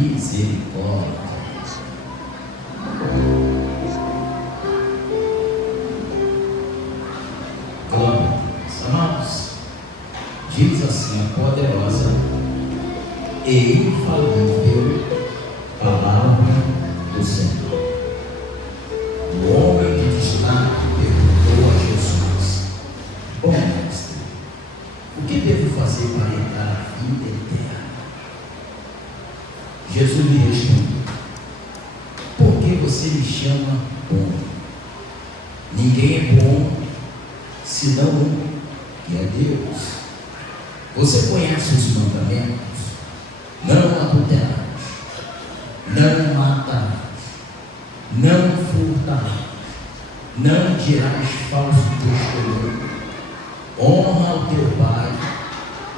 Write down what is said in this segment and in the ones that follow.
misericórdia. Glória a Deus. Amados, diz assim a poderosa e infalível palavra do Senhor. O homem de destaque perguntou a Jesus: bom mestre, o que devo fazer para entrar na vida eterna? Jesus lhe respondeu: por que você me chama bom? Ninguém é bom senão um, que é Deus. Você conhece os mandamentos: não adulterarás, não matarás, não furtarás, não dirás falso testemunho, honra o teu pai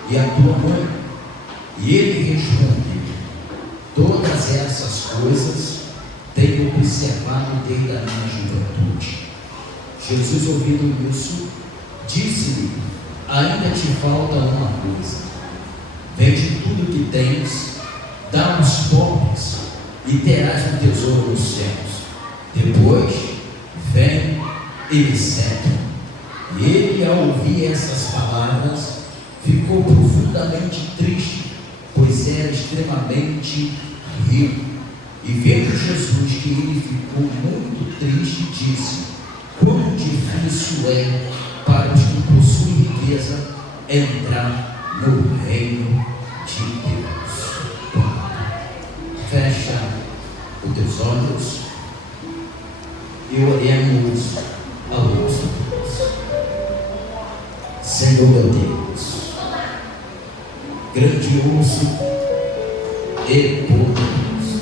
e a tua mãe. E ele respondeu: todas essas coisas tenho observado desde a minha juventude. Jesus, ouvindo isso, disse-lhe: ainda te falta uma coisa. Vende tudo que tens, dá aos pobres, e terás um tesouro nos céus. Depois, vem e me segue. E ele, ao ouvir essas palavras, ficou profundamente triste, pois era extremamente rico. E vendo Jesus que ele ficou muito triste, disse: quão difícil é para os que possuem riqueza entrar no reino de Deus. Fecha os teus olhos e oremos ao nosso Deus. Senhor meu Deus, grandioso e poderoso,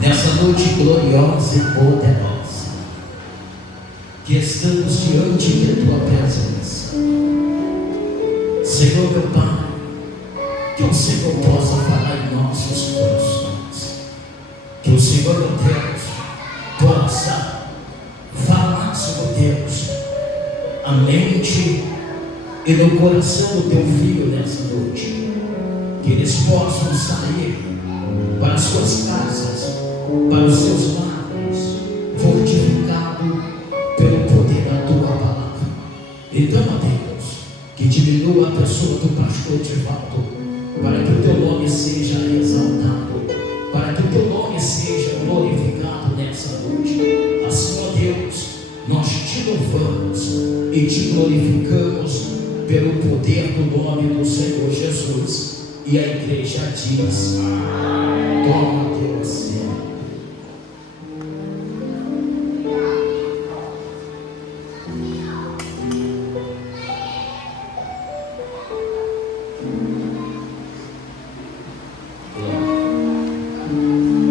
nessa noite gloriosa e poderosa, que estamos diante de tua presença, Senhor meu Pai, que o Senhor possa falar em nossos corações, que o Senhor meu Deus possa falar, Senhor Deus, a mente e no coração do teu filho nessa noite, que eles possam sair para as suas casas, para os seus lares, fortificado pelo poder da tua palavra. Então, ó Deus, que diminua a pessoa do pastor Edivaldo, para que o teu nome seja exaltado, para que o teu nome seja glorificado nessa noite. Assim, ó Deus, nós te louvamos e te glorificamos pelo poder do nome do Senhor Jesus. E a igreja diz: toma teu assento.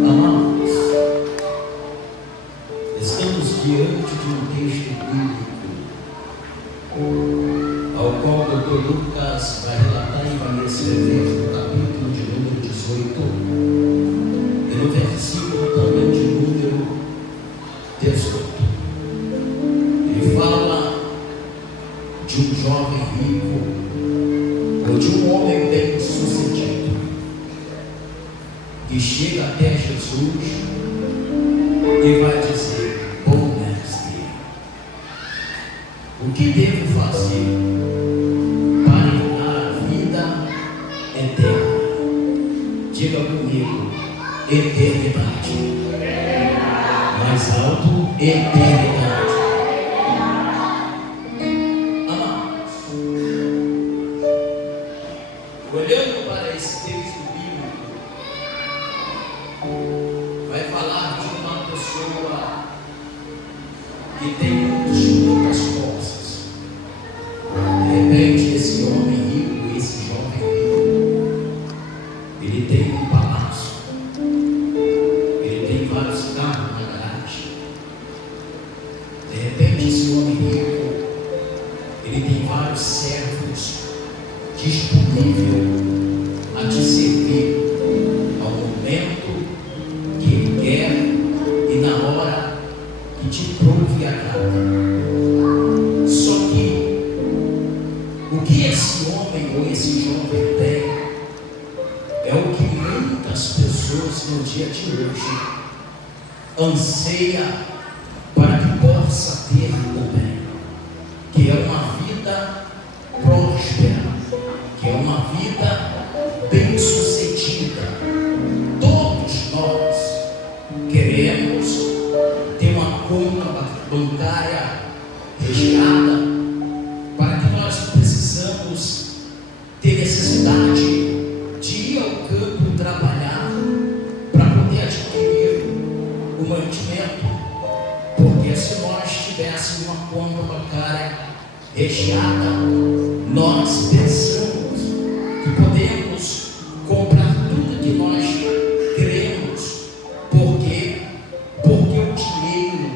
Amados, estamos diante de um texto bíblico ao qual o Dr. Lucas vai relatar e vai escrever no capítulo de número 18 e no versículo também de número 18. Ele fala de um jovem rico, ou de um homem bem sucedido, que chega até Jesus e vai dizer: bom mestre, o que devo fazer para entrar na vida eterna? Diga comigo: eternidade. Mais alto: eternidade. Amados, olhando para esse texto bíblico, vai falar de uma pessoa que tem muitas posses. De repente, esse homem rico, esse jovem rico, ele tem um palácio, ele tem vários carros na garagem. De repente, esse homem rico, ele tem vários servos disponíveis a te servir ao momento que ele quer e na hora que te prouve a gana. Jesus no dia de hoje anseia para que possa ter o bem, que é uma vida próspera, que é uma vida bem-sucedida. Todos nós queremos ter uma conta bancária recheada, para que nós precisamos ter necessidade de ir ao campo trabalhar para poder adquirir o mantimento, porque se nós tivéssemos uma conta bancária recheada, nós pensamos que podemos comprar tudo que nós queremos, porque o dinheiro,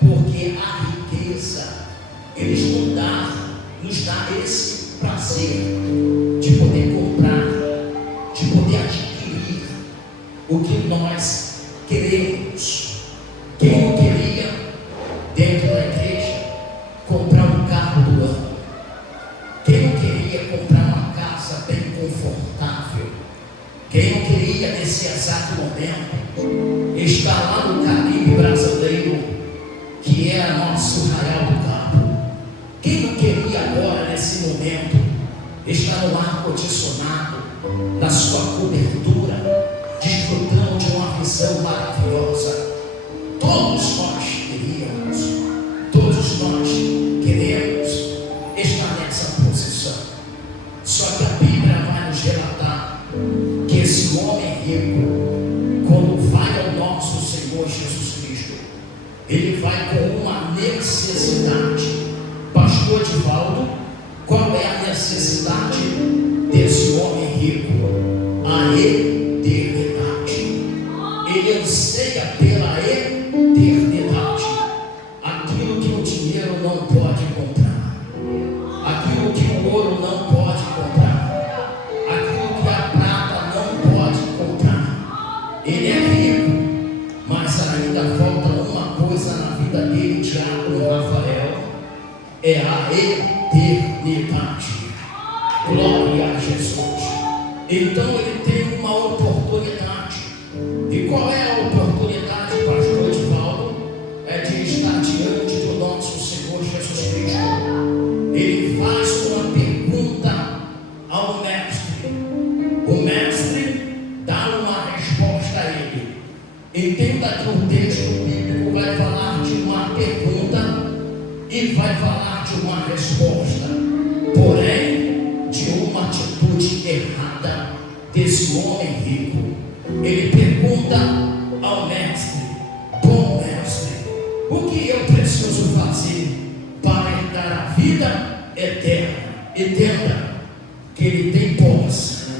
porque a riqueza, eles nos dá esse prazer de poder comprar, de poder adquirir o que nós queremos. Quem não queria, dentro da igreja, comprar um carro do ano? Quem não queria comprar uma casa bem confortável? Quem não queria, nesse exato momento, estar lá no Caribe brasileiro, que é nosso Arraial do Cabo? Quem não queria agora, nesse momento, estar no ar-condicionado, na sua cobertura, desfrutando de uma visão maravilhosa? Todos nós queríamos, todos nós queremos estar nessa posição. Só que a Bíblia vai nos relatar que esse homem rico, quando vai ao nosso Senhor Jesus Cristo, ele vai com uma necessidade. Pastor Divaldo, qual é a necessidade desse homem rico? A eternidade. Ele anseia pela eternidade, aquilo que o dinheiro não pode comprar, aquilo que o ouro não pode comprar, aquilo que a prata não pode comprar. Ele é rico, mas ainda falta uma coisa na vida dele, Diácono Rafael: é a eternidade. Glória a Jesus. Então ele tem uma oportunidade. E qual é a oportunidade, pastor Divaldo? É de estar diante do nosso Senhor Jesus Cristo. Ele faz uma pergunta ao mestre. O mestre dá uma resposta a ele. Entenda que o texto bíblico vai falar de uma pergunta e vai falar de uma resposta, porém de uma atitude errada desse homem rico. Ele pergunta ao mestre: bom mestre, o que eu preciso fazer para herdar a vida eterna? Entenda que ele tem posse,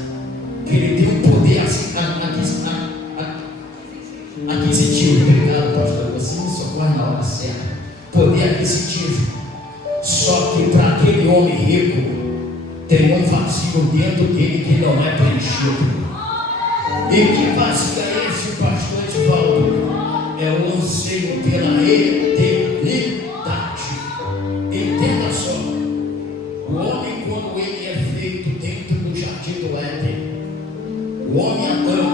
que ele tem um poder aquisitivo. Obrigado, pastor, você me socorre na hora certa. Poder aquisitivo. Só que para aquele homem rico tem um vazio dentro dele que não é preenchido. E que vazio é esse, pastor Divaldo? É o anseio pela eternidade. Entenda só: o homem, quando ele é feito dentro do jardim do Éden, o homem Adão,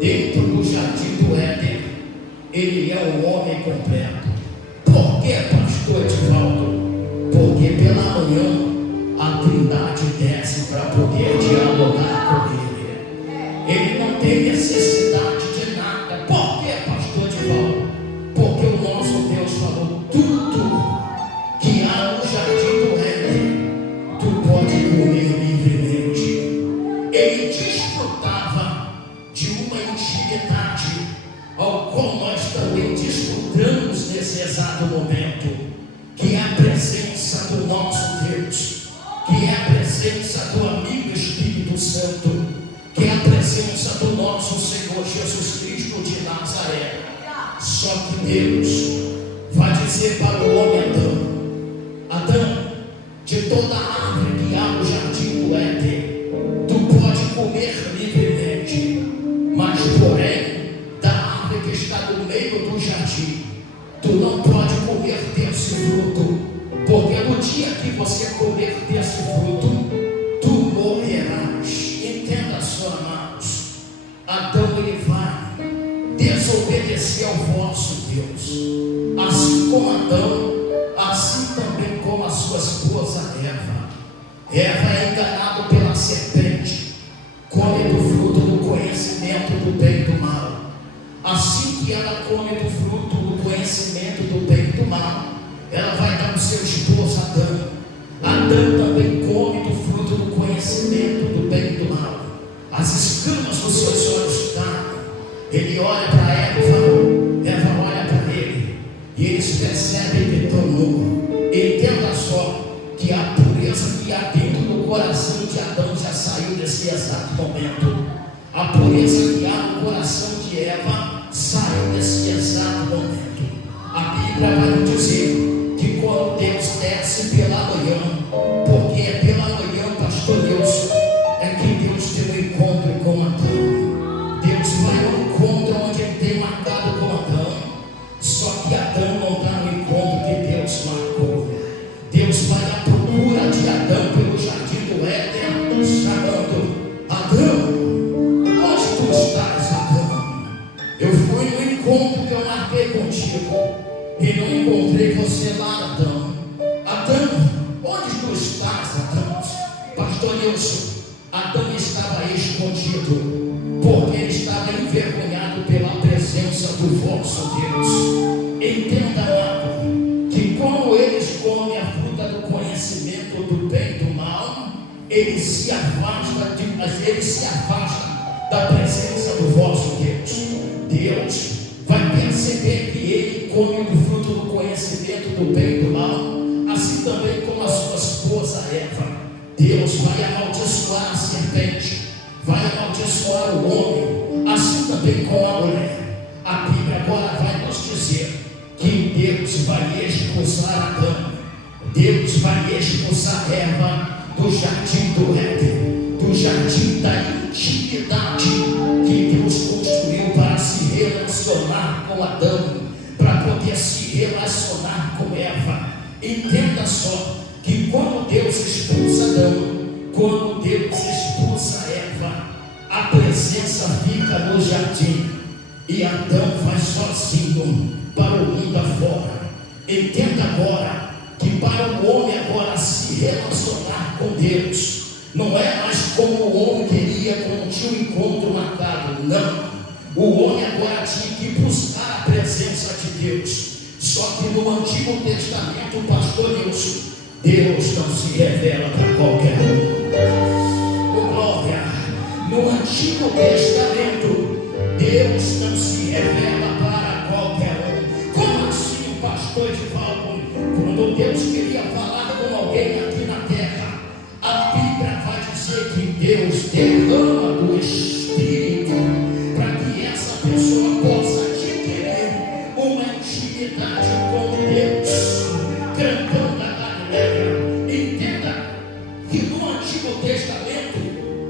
dentro do jardim do Éden, ele é um homem completo. Por que, pastor Divaldo? Porque pela manhã a Trindade desce para poder dialogar com ele. Ele não tem necessidade de nada. Por que, pastor Divaldo? Porque o nosso Deus falou: tudo que há no jardim do Éden, tu pode comer livremente. Ele desfrutava de uma intimidade ao qual nós também desfrutamos nesse exato momento, que é a presença do nosso Deus, que é a presença do amigo Espírito Santo, que é a presença do nosso Senhor Jesus Cristo de Nazaré. Só que Deus vai dizer para o homem Adão: Adão, de toda a árvore que há no jardim do Éden, tu pode comer livremente, mas porém da árvore que está no meio do jardim, tu não pode comer desse fruto, porque no dia que você comer desse fruto, tu morrerás. Entenda só, amados. Adão, ele obedecer ao vosso Deus. Assim como Adão, assim também como a sua esposa Eva. Eva é enganada pela serpente, come do fruto do conhecimento do bem e do mal. Assim que ela come do fruto do conhecimento do bem e do mal, ela vai dar ao seu esposo Adão. Adão também come do fruto do conhecimento do bem e do mal. As escamas dos seus olhos caem. Ele olha para Eva, Eva olha para ele, e eles percebem que estão nus. Entenda só que a pureza que há dentro do coração de Adão já saiu nesse exato momento. A pureza que há no coração de Eva saiu nesse exato momento. A Bíblia vai nos dizer que quando Deus desce pela manhã, porque é pela manhã, pastor Deus, é que Deus tem um encontro com Adão. Deus vai ao encontro onde ele tem marcado com Adão. Só que Adão não está no encontro que Deus marcou. Deus vai à procura de Adão pelo jardim do Éden, chamando: Adão, onde tu estás, Adão? Eu fui no encontro que eu marquei contigo e não encontrei você lá, Adão. Adão, onde tu estás, Adão? Pastor Nilson, Adão estava escondido, porque ele estava envergonhado pela presença do vosso Deus. Entenda, amado, que como eles comem a fruta do conhecimento do bem e do mal, ele se afasta da presença do vosso Deus. Deus vai perceber que ele come do fruto do conhecimento do bem e do mal, assim também como a sua esposa Eva. Deus vai amaldiçoar a serpente, vai amaldiçoar o homem, assim também como a mulher. A Bíblia agora vai nos dizer que Deus vai expulsar Adão, Deus vai expulsar Eva do jardim do Éden, do jardim da intimidade que Deus construiu para se relacionar com Adão, para poder se relacionar com Eva. Entenda só que quando Deus expulsa Adão, quando Deus expulsa Eva, a presença fica no jardim e Adão vai sozinho para o mundo afora. Entenda agora que para o homem agora se relacionar com Deus, não é mais como o homem queria quando tinha um encontro marcado, não. O homem agora tinha que buscar a presença de Deus. Só que no Antigo Testamento, pastor Nilson, Deus não se revela para qualquer um. Oh, glória! No Antigo Testamento, Deus não se revela para qualquer um. Como assim, pastor Edivaldo? Quando Deus queria falar com alguém aqui na terra, a Bíblia vai dizer que Deus derrama do Espírito para que essa pessoa possa adquirir uma intimidade com Deus, cantando a Galileia. Entenda que no Antigo Testamento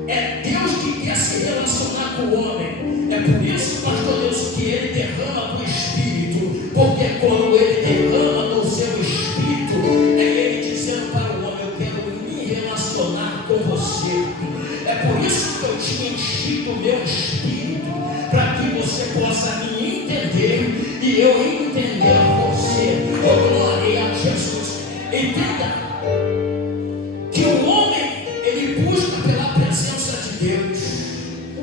é Deus que quer se relacionar com o homem. É por isso, pastor Deus, que ele derrama do Espírito, porque quando ele derrama do seu Espírito, é ele dizendo para o homem: eu quero me relacionar com você. É por isso que eu tinha enchido o meu Espírito, para que você possa me entender e eu entender você. Oh, glória a Jesus. Entenda que o homem, ele busca pela presença de Deus.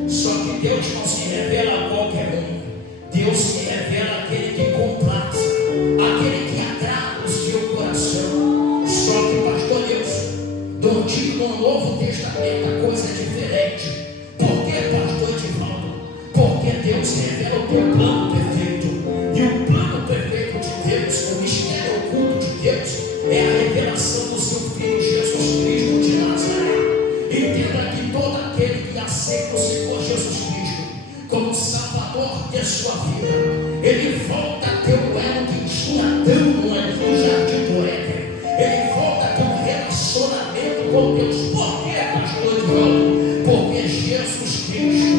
Só que Deus não se revela a qualquer um. Deus se revela àquele que complaz, aquele que agrada o seu coração. Só que, pastor Deus, do Antigo e do Novo Testamento a coisa é diferente. Por que, pastor Edivaldo? Porque Deus revela o teu plano perfeito. E o plano perfeito de Deus, o mistério oculto de Deus, é a revelação do seu Filho Jesus Cristo de Nazaré. Entenda que todo aquele que aceita o Senhor Jesus Cristo como Salvador de sua vida, ele volta a ter o elo que tinha Adão no jardim do Éden. Ele volta a ter um relacionamento com Deus. Por que, pastor Edivaldo? Porque Jesus Cristo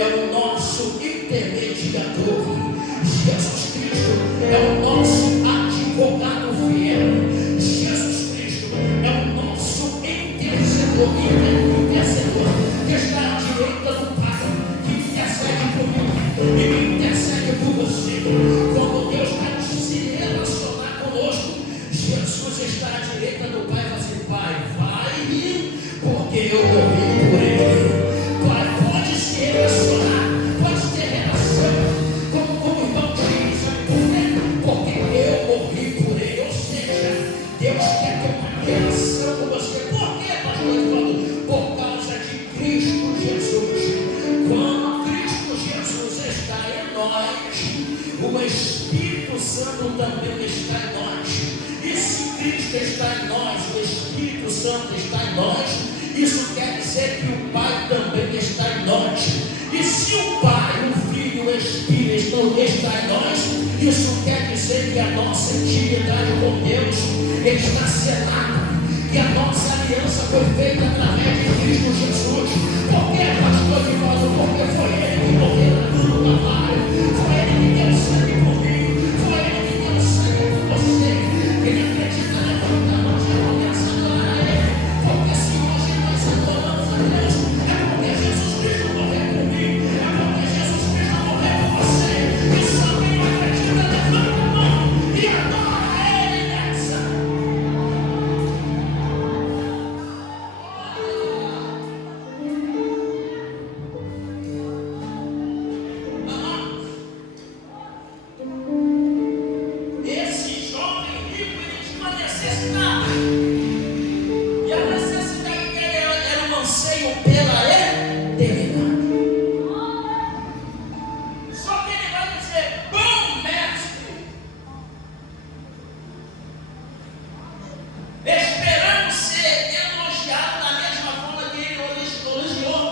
é o nosso intermediador. Jesus Cristo é o nosso advogado fiel. Jesus Cristo é o nosso intercedor que está à direita do Pai, que intercede por mim e que intercede por você. Cristo Jesus. Quando Cristo Jesus está em nós, o Espírito Santo também está em nós. E se Cristo está em nós, o Espírito Santo está em nós, isso quer dizer que o Pai também está em nós. E se o Pai, o Filho e o Espírito está em nós, isso quer dizer que a nossa intimidade com Deus está selada, que a nossa aliança foi feita através de Cristo Jesus. Por que, pastor de modo? Porque foi Ele que morreu na cruz do Calvário, foi Ele que deu sangue por mim, foi Ele que deu sangue por você. Quem acredita, levanta a mão e começa a adorar a Ele, porque se hoje nós adoramos a Deus, é porque Jesus Cristo morreu por mim, é porque Jesus Cristo morreu por você. E só quem não acredita, levanta a mão e adora a Ele nessa. Esse jovem rico, ele tinha uma necessidade. E a necessidade dele era um anseio pela eternidade. Só que ele vai dizer: bom mestre, esperando ser elogiado da mesma forma que ele elogiou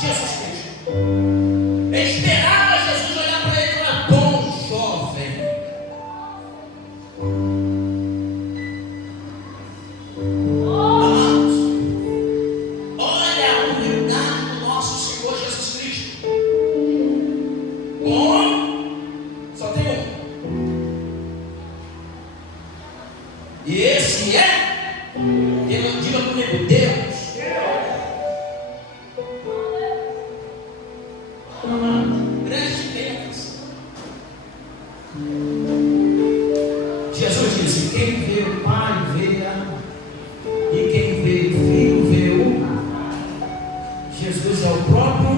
Jesus Cristo. Esperava Jesus olhar para ele e falar: bom jovem. Amados, olha a humildade do nosso Senhor Jesus Cristo. Bom, só tem um. E esse é, diga comigo, Deus. Preste bem atenção. Jesus disse: quem vê o Pai vê e quem vê o Filho vê o. Jesus é o próprio.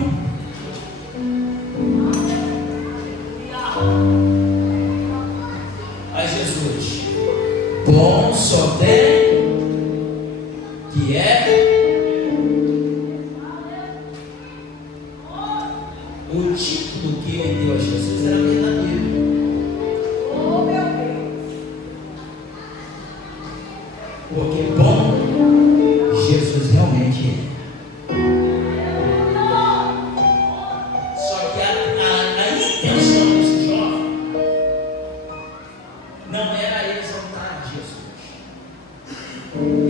Aí Jesus, bom só tem que é o título que ele deu a Jesus era verdadeiro. Porque bom, Jesus realmente é. Só que a intenção desse jovem não era exaltar Jesus,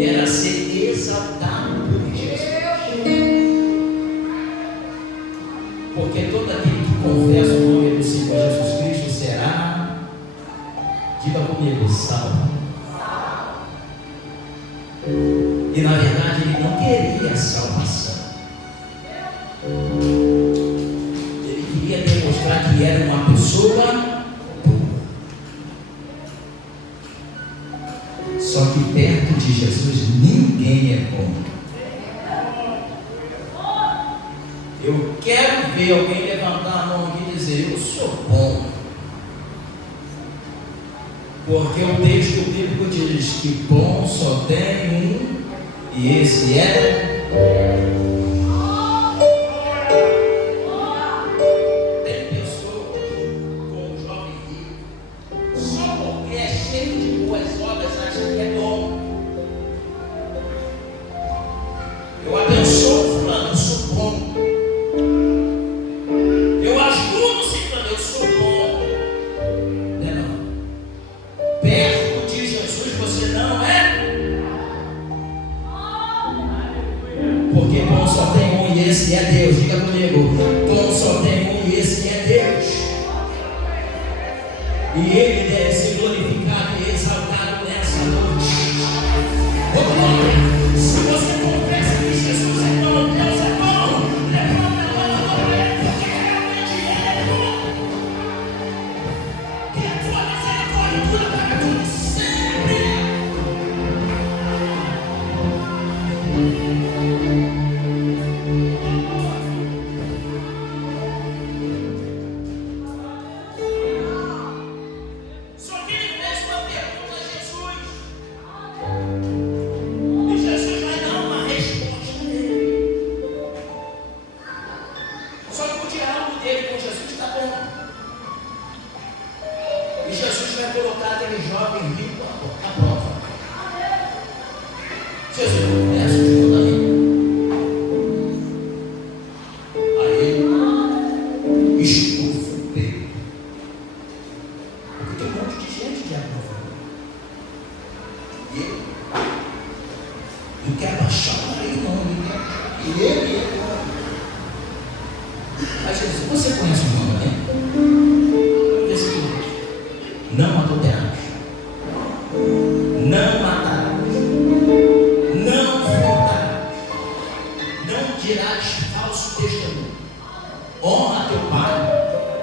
era ser exaltado por Jesus. Porque todo aquele que confessa o nome do Senhor Jesus Cristo será, diga comigo, salvo. E na verdade ele não queria salvação. Ele queria demonstrar que era uma pessoa boa. Só que perto de Jesus ninguém é bom. Eu quero ver alguém levantar a mão aqui e dizer: eu sou bom. Porque o texto bíblico diz que bom só tem um, e esse é. Tem pessoas como o jovem rico, só porque é cheio de boas obras acha que é bom. Eu abençoo fulano, eu sou bom. Eu ajudo ciclano, eu sou bom. Não é não. Perto de Jesus você não é. Porque bom só tem um e esse é Deus. Diga comigo: bom só tem um e esse é Deus. E Ele deve ser glorificado e exaltado nessa noite. Oh, glória! Se você confessa que Jesus é bom, Deus é bom, levanta a mão para Ele, porque realmente Ele é bom. Que a tua misericórdia dura para tudo sempre. Só que ele fez uma pergunta Você conhece o mandamento? Não adulterarás, não matarás, não furtarás, não dirás falso testemunho, honra teu pai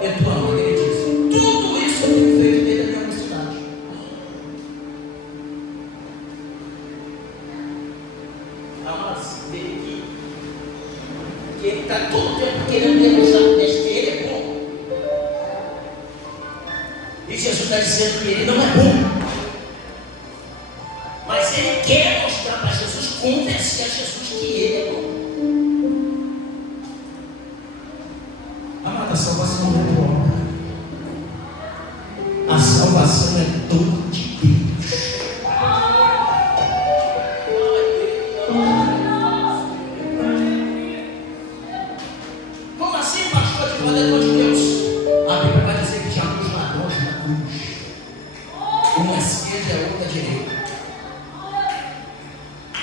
e tua mãe. Ele diz: tudo isso eu tenho feito desde a minha mocidade. Amados, vê que ele está todo o tempo querendo demonstrar que ele é bom. E Jesus está dizendo que ele não é bom, mas ele quer mostrar para Jesus, convencer a Jesus que ele é bom. Amada, a salvação não é tua obra. A salvação é dom de Deus. Como assim, pastor? De quando é dom de Deus? A Bíblia vai dizer que tinha dois ladrões na cruz, uma à esquerda e a outra à direita.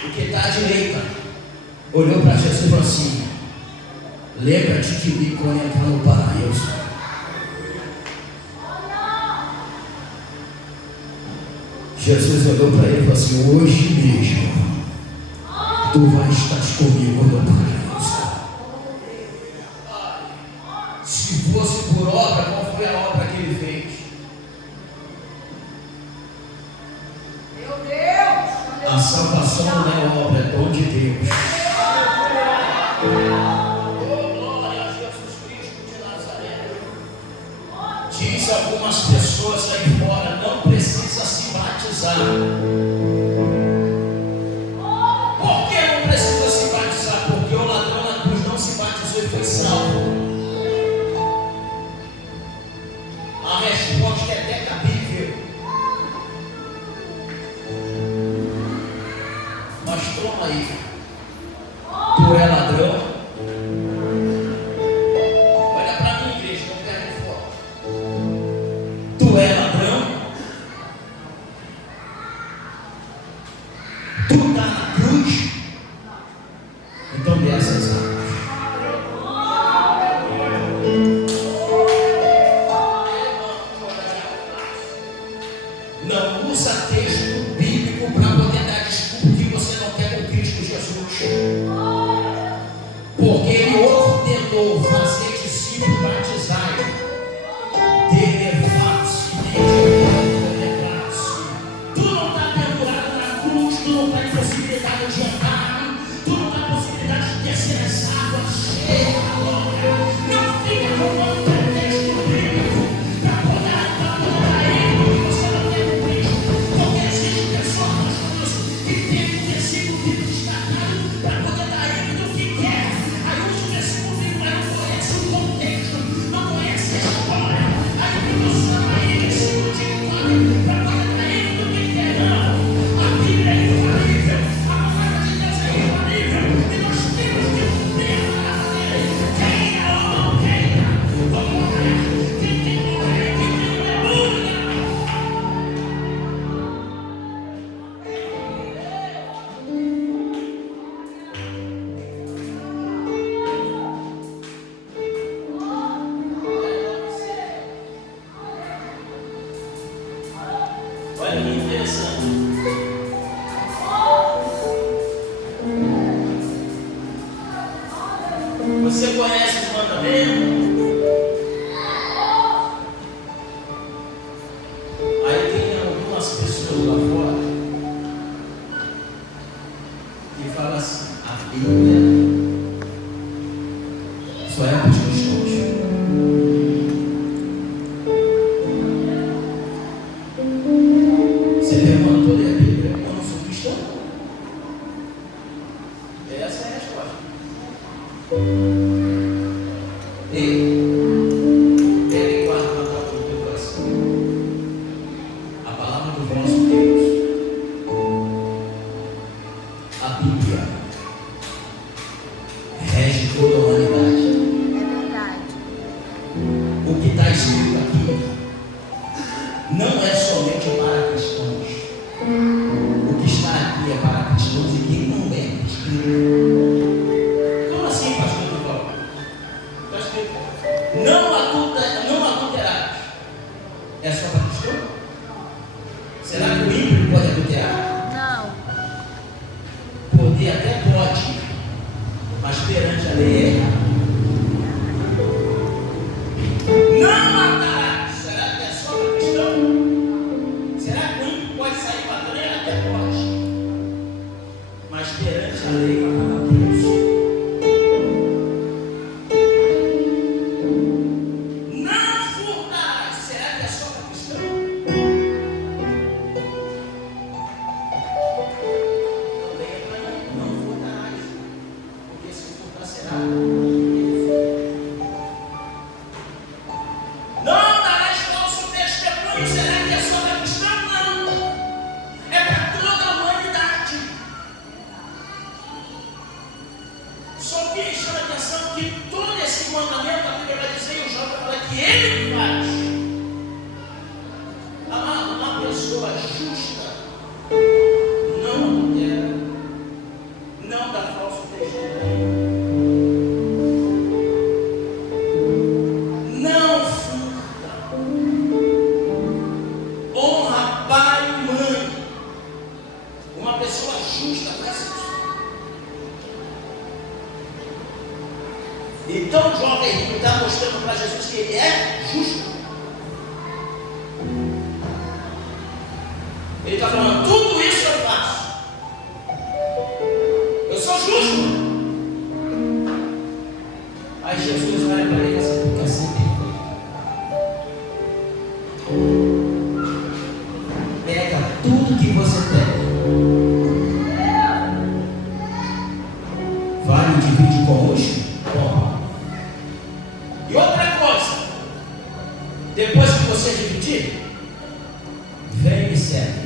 O que está à direita olhou para Jesus e falou assim: lembra-te que o ícone entrou no paraíso. Jesus olhou para ele e falou assim: hoje mesmo tu vais estar comigo no paraíso. Se fosse por obra, qual foi a obra que ele fez? Meu Deus! A salvação não é obra, é dom de Deus. Oh, glória a Jesus Cristo de Nazaré. Diz algumas pessoas aí fora: não precisa se batizar. Por que não precisa se batizar? Porque o ladrão na cruz não se batizou e foi salvo. A resposta é até cabível. Mas toma aí. Tu é ladrão? Olha para mim, igreja, não perde foco. Tu é ladrão? Tu está na cruz? Então desce as águas. Não usa texto bíblico para poder dar desculpa que você não quer com Cristo Jesus. Porque ele ordenou fazer discípulo, batizar, delevar-se, tu não está pendurado na cruz, tu não está em possibilidade de andar, tu não está em possibilidade de descer essa água cheia agora. Não fica arrumando pretexto bíblico para poder abandonar ele, porque você não quer com Cristo. Porque existem pessoas que têm versículo bíblico destacado para poder dar ele do que quer. Aí usa o versículo bíblico, mas não conhece o contexto, não conhece a história. Aí o chama ele versículo de glória para poder dar ele do que quer. Não, a Bíblia é infalível, a palavra de Deus é infalível, e nós temos que cumprir a palavra dele. Queira ou não queira, vamos morrer. Quem tem que morrer, quem tem aleluia. Olha que interessante. Você conhece os mandamentos? Aí tem algumas pessoas lá fora que falam assim: a Bíblia só é para os cristãos. Você pergunta toda a Bíblia: eu não sou cristão? Essa é a resposta. E pega e guarda na tua boca do coração. A palavra do nosso Deus, a Bíblia, rege toda a humanidade. É verdade. O que está escrito aqui não é somente para cristãos. O que está aqui é para cristãos e quem não é cristão. Como assim, pastor Duval? Está escrito. Não adulterar. É só para cristão? Será que o ímpio pode adulterar? Não. Poder até pode, mas perante a lei é errado. Não matará. Será que é só para cristão? Será que o ímpio pode sair matando? Ele até pode, mas perante a lei acaba preso. Não furtarás. Será que é só para cristão? Não leia para mim. Não furtarás, porque se furtar será. Não darás falso testemunho. Será que é só para cristão? Não. É para toda a humanidade. Só que chama a atenção que todo esse mandamento, a Bíblia vai dizer, e o Jó vai falar que ele faz. Amado, uma pessoa justa não adultera, não dá falso testemunho, não furta, honra pai e mãe. Uma pessoa justa faz isso. Então o jovem rico está mostrando para Jesus que ele é justo. Ele está falando, tudo isso eu faço. Eu sou justo. Aí Jesus olha para ele assim, porque assim pega tudo que você tem, vai e divide conosco. E outra coisa, depois que você dividir, vem e serve.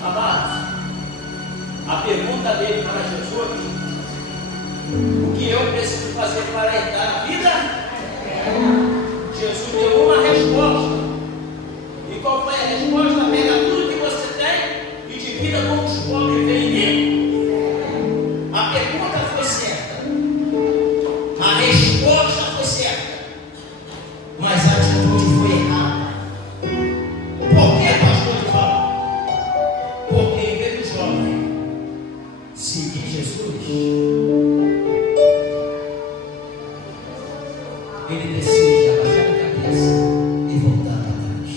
Amados, a pergunta dele para Jesus: o que eu preciso fazer para herdar a vida? Jesus deu uma resposta. E qual foi a resposta? Pega tudo que você tem e divida com os pobres, vem em mim. A pergunta foi certa, a resposta foi certa, mas a atitude foi errada. Por que, pastor de Paulo? Porque em vez do jovem seguir Jesus, ele decide abaixar a cabeça e voltar para trás.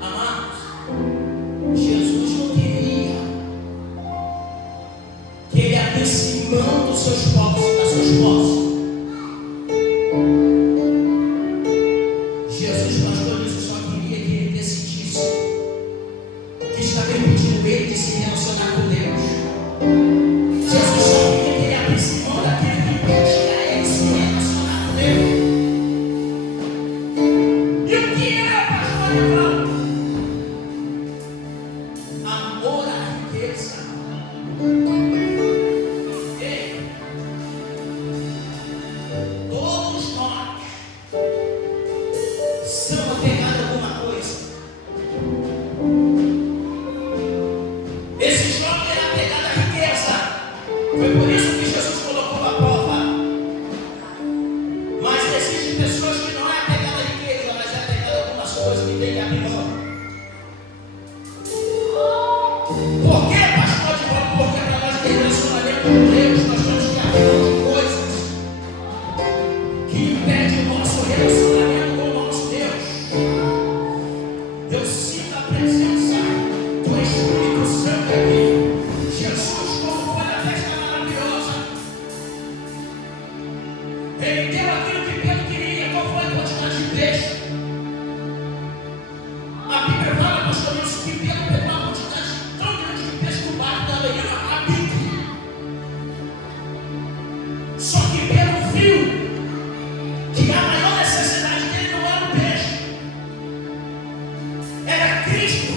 Amados, Jesus não queria que ele abrisse mão dos seus posses, das suas posses. Jesus, pastor, isso só queria que ele decidisse que estava impedindo ele de se relacionar com Deus. Jesus só queria que ele abrisse mão daquilo que impedia ele de se relacionar com Deus. E o que era, pastor de Paulo? Amor à riqueza. Ei, todos nós somos apegados a alguma coisa. Esse jovem era apegado à riqueza. Foi por isso que Jesus colocou a prova. Mas existem pessoas que não é apegada à riqueza, mas é apegada a algumas coisas que tem que abrir mão. Por que, pastor de Paulo? Porque para nós ter relacionamento com Deus, nós temos que abrir mão de coisas que impedem o nosso relacionamento com o nosso Deus. Eu sinto a presença do Espírito Santo aqui. Jesus, como foi na festa maravilhosa, ele deu aquilo que Pedro queria. Qual foi a quantidade de peixe? A Bíblia fala, pastor Wilson, que Pedro pegou uma quantidade tão grande de peixe que o barco estava indo a pique. Só que Pedro viu que a maior necessidade dele não era o peixe, era Cristo.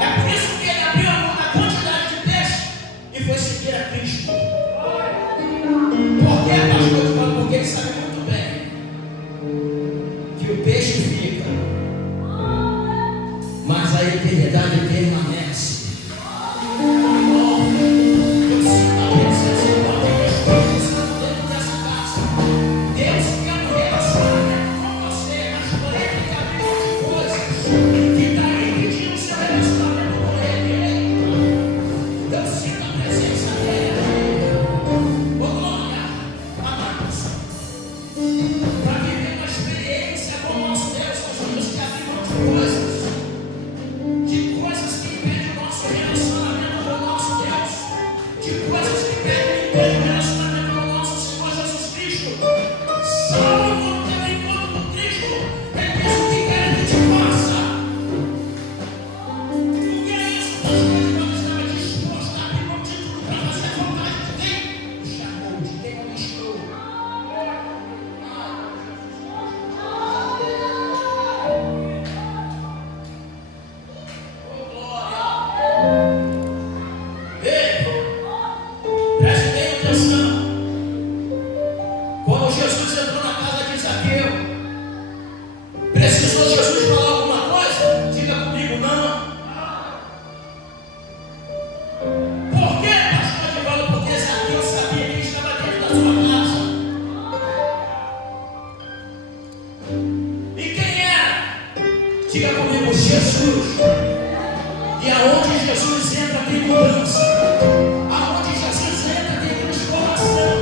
É por isso que ele abriu a mão da quantidade de peixe e foi seguir a Cristo. Por que, pastor de Paulo? Porque ele sabe muito bem que o peixe fica, mas a eternidade permanece. Diga comigo, Jesus. E aonde Jesus entra tem mudança. Aonde Jesus entra tem transformação.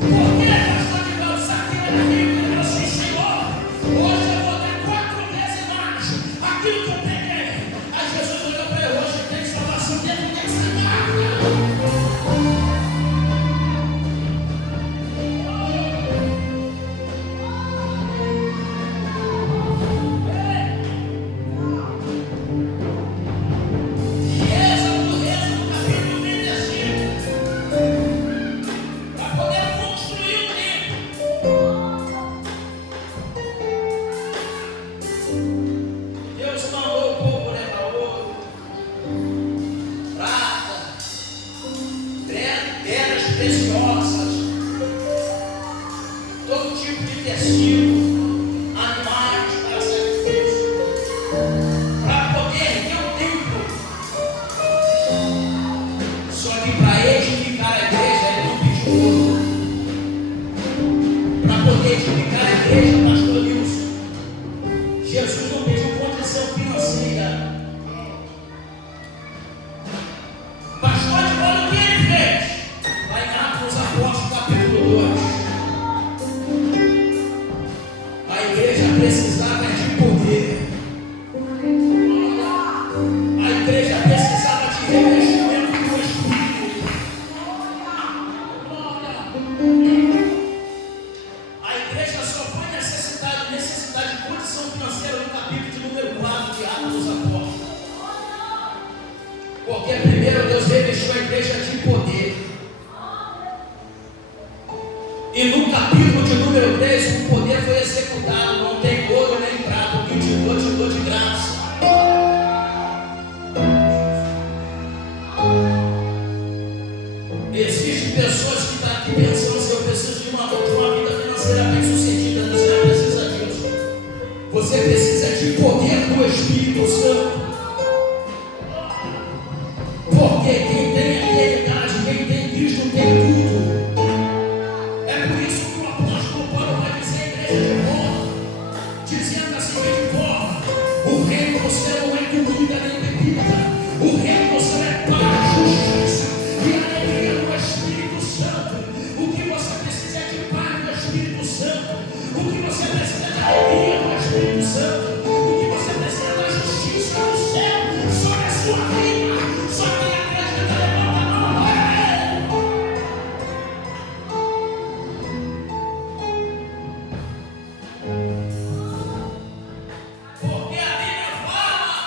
Por que, pastor Divaldo, Zaqueu era rico? Ele falou assim: Senhor, hoje eu vou dar 4 vezes mais aquilo que eu peguei. Aí Jesus olhou para ele: hoje tem salvação dentro dessa marca. Preciosas, todo tipo de tecido, animais para sacrifício, para poder ter um templo. Só que para edificar a igreja ele não pediu ouro. Para poder edificar a igreja, pastor Nilson, Jesus não pediu condição financeira. Pastor de modo que ele fez? Apóstolos capítulo 2. A igreja precisava de poder. A igreja precisava de revestimento do Espírito. A igreja só foi necessidade de condição financeira no capítulo de número 4 de Atos dos Apóstolos. Porque primeiro Deus revestiu a igreja de poder. E no capítulo de número 3, o poder foi executado, não tem ouro nem prata, o que te dou de graça. Existem pessoas que estão aqui pensando assim: eu preciso de uma vida financeira bem sucedida. Você não precisa disso. Você precisa de poder do Espírito Santo. Porque quem tem a eternidade, quem tem Cristo tem tudo. Dizendo assim de forma: o reino você não é comida nem bebida, o reino você é paz, justiça e alegria no Espírito Santo. O que você precisa é de paz no Espírito Santo, o que você precisa é de alegria no Espírito Santo, o que você precisa é da justiça do céu sobre a sua vida. Só quem acredita levanta a mão. Porque a Bíblia fala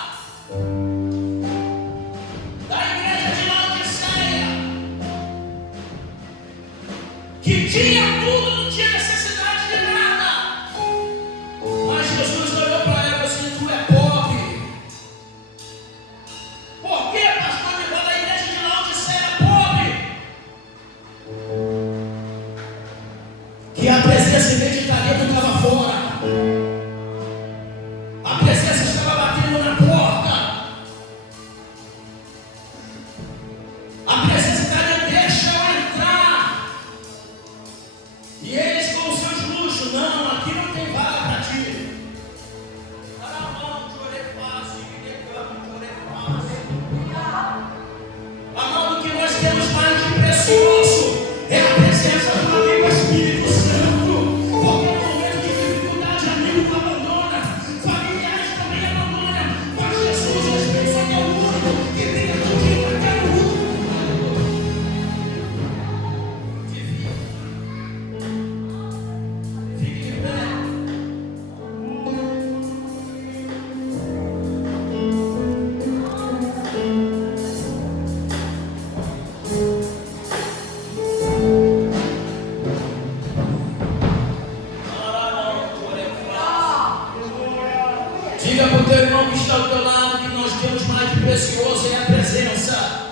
para o teu irmão que está ao teu lado que nós temos mais de precioso é a presença.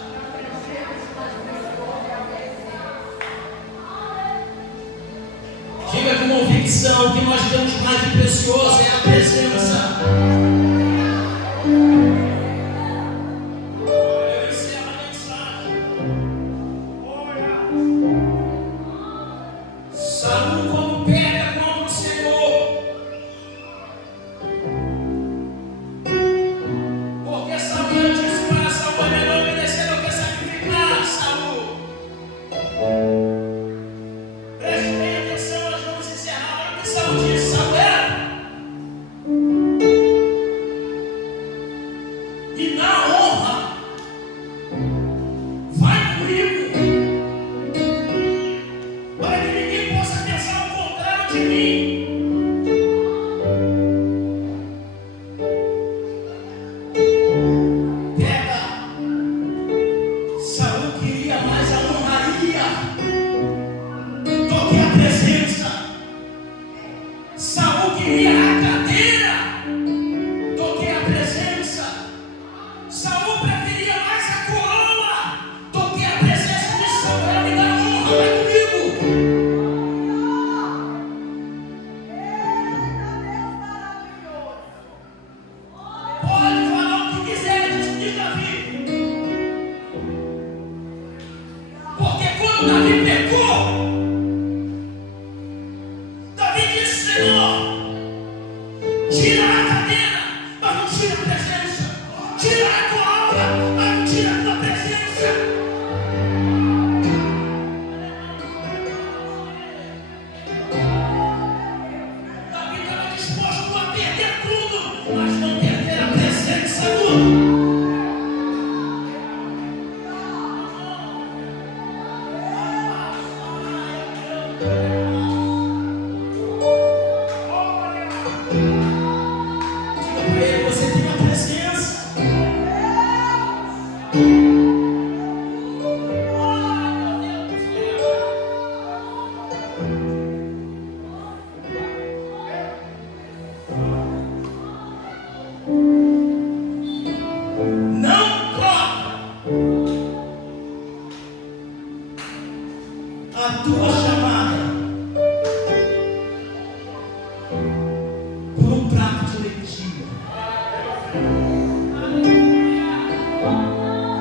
Diga com convicção que nós temos mais de precioso é a presença. Eu encerro a mensagem. Saúl como pega contra o Senhor. Porque Samuel disse para Samuel: ele não obedeceu, não quer sacrificar Saúl. Preste bem atenção, nós vamos encerrar. Olha o que Saúl disse: Samuel, me dá honra, vai comigo, para que ninguém possa pensar o contrário de mim. Pega, Saúl queria mais a honraria do que a presença. Saúl queria a cadeira do que a presença. Saúl preferia mais a coroa do que a presença de Samuel. Me dá honra, vai comigo. Pode falar o que quiser de Davi. Porque quando Davi pecou, Davi disse: Senhor, tira a cadeira, mas não tira a presença. Tira a coroa, mas não tira a tua presença. Davi estava disposto a perder tudo, mas não perder a presença do. Diga para ele: você tem a presença. Não troca a tua chamada por um prato de lentilha.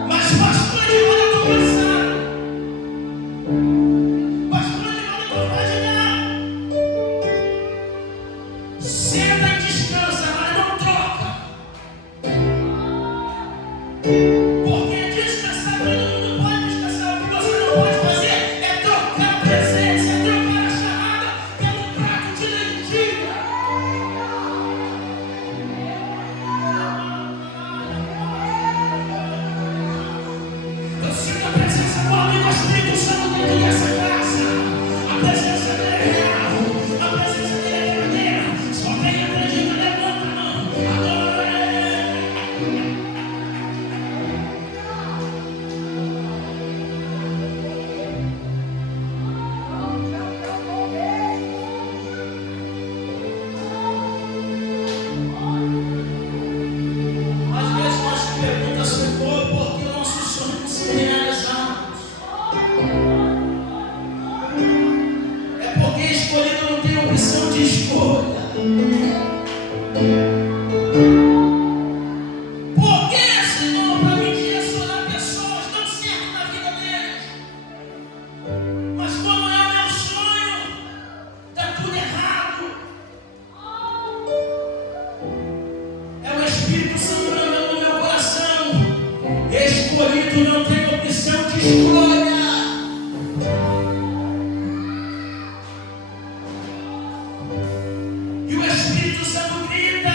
Mas pastor, olha, eu estou cansado. Pastor, olha, eu estou fadigado. Senta e descansa, mas não troca. Porque descansar, todo mundo pode descansar. O que você não pode fazer é trocar a presença, é trocar a chamada pelo prato de lentilha. Eu sinto a presença do amigo Espírito Santo dentro dessa casa. A presença dele é real. A presença dele é verdadeira. Só quem acredita, levanta a mão. Adora ele. Às vezes nós se perguntamos, Senhor, por que nossos sonhos se realizados? É porque escolhido não tem opção de escolha. Por que, Senhor, para mim direcionar pessoas tão certo na vida deles? Mas quando é o meu sonho, está tudo errado. É o Espírito Santo mandando no meu coração. Escolhido não tem opção de escolha. E o Espírito Santo grita: